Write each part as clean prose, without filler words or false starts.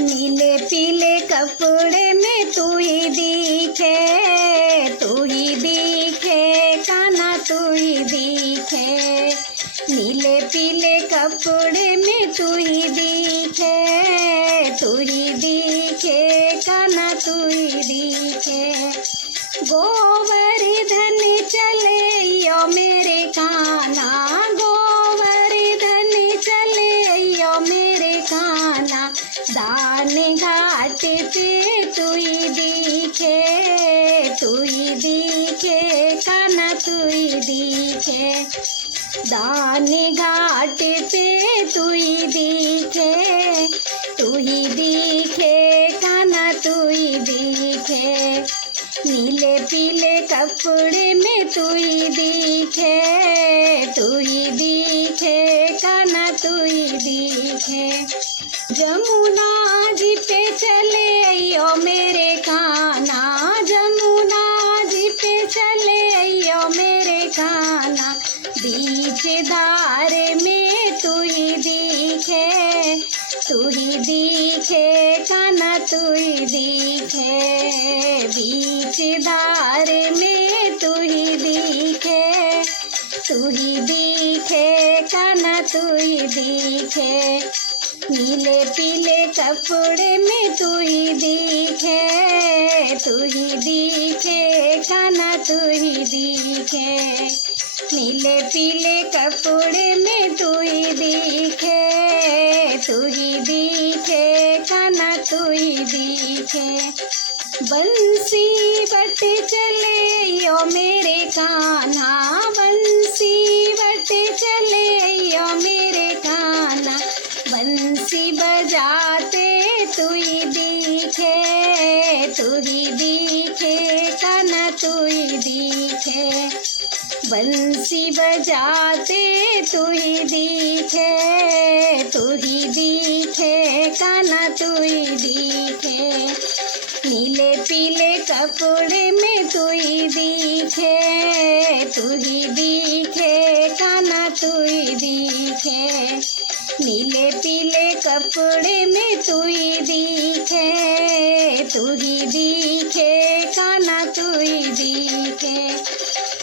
नीले पीले कपड़े में तू ही दिखे, तू ही दिखे कान्हा तू ही दिखे। नीले पीले कपड़े में तू ही दिखे, तू ही दिखे कान्हा तू ही दिखे। गोवर्धन चले यो मेरे कान्हा, गोवर्धन चले यो मेरे कान्हा। दान घाट पे तू ही दिखे, तू ही दिखे कान्हा तू ही दिखे। दान घाट पे तू ही दिखे, तू ही दिखे कान्हा तू ही दिखे। नीले पीले कपड़े में तू ही दिखे, तू ही दिखे कान्हा तू ही दिखे। जमुना जी पे चले यो मेरे कान्हा, जमुना जी पे चले यो मेरे कान्हा। बीच धार में तू ही दिखे, तू ही दिखे कान्हा तू ही दिखे। बीच धार में तू ही दिखे, तू ही दिखे कान्हा तू ही दिखे। नीले पीले कपड़े में तू ही दिखे, तू ही दिखे कान्हा तू ही दिखे। नीले पीले कपड़े में तू ही दिखे, तू ही दिखे कान्हा तू ही दिखे। बंसी बट चले यो मेरे कान्हा, बंसी बट चले यो मेरे कान्हा। बंसी बजाते तू ही दिखे, तू ही दिखे कान्हा तू ही दिखे। बंसी बजाते तू ही दिखे, तू ही दिखे कान्हा तू ही दिखे। नीले पीले कपड़े में तू ही दिखे, तू ही दिखे कान्हा तू ही दिखे। नीले पीले कपड़े में तू ही दिखे, तू ही दिखे कान्हा तू ही दिखे।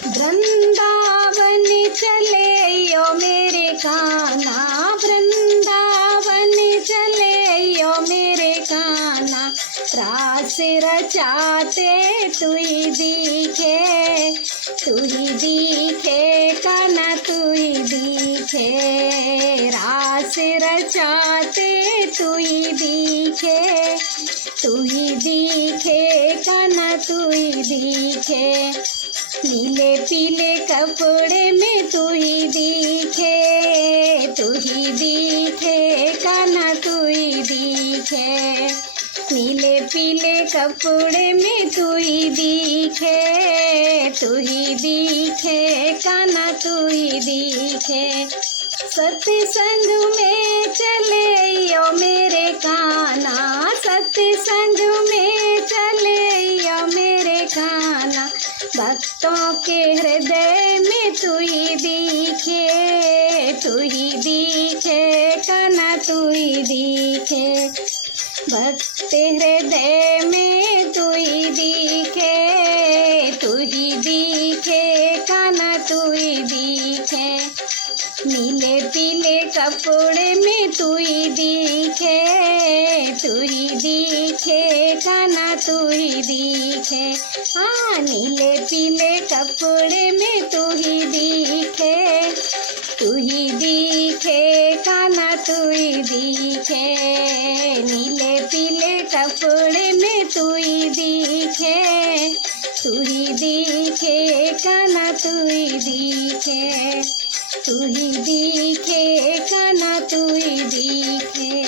वृंदावन चले यो मेरे कान्हा, वृंदावन चले यो मेरे कान्हा। रास रचाते तू ही दिखे, तू ही दिखे कान्हा तू ही दिखे। रास रचाते तू ही दिखे, तू ही दिखे कान्हा तू ही दिखे। नीले पीले कपड़े में तू ही दिखे, तू ही दिखे कान्हा तू ही दिखे। नीले पीले कपड़े में तू ही दिखे, तू ही दिखे कान्हा तू ही दिखे। सत्संग में चले यो मेरे कान्हा, सत्संग में चले यो मेरे कान्हा। भक्तों के हृदय में तू ही दिखे, तू ही दिखे कान्हा तू ही दिखे। भक्त हृदय में तू ही दिखे, तू ही दिखे कान्हा तू ही दिखे। नीले पीले कपड़े में तू ही दिखे, तू ही दिखे कान्हा तू ही दिखे। हाँ नीले पीले कपड़े में तू ही दिखे, तू ही दिखे कान्हा तू ही दिखे। नीले पीले कपड़े में तू ही दिखे, तू ही दिखे कान्हा तू ही दिखे। तू ही दिखे कान्हा तू ही दिखे।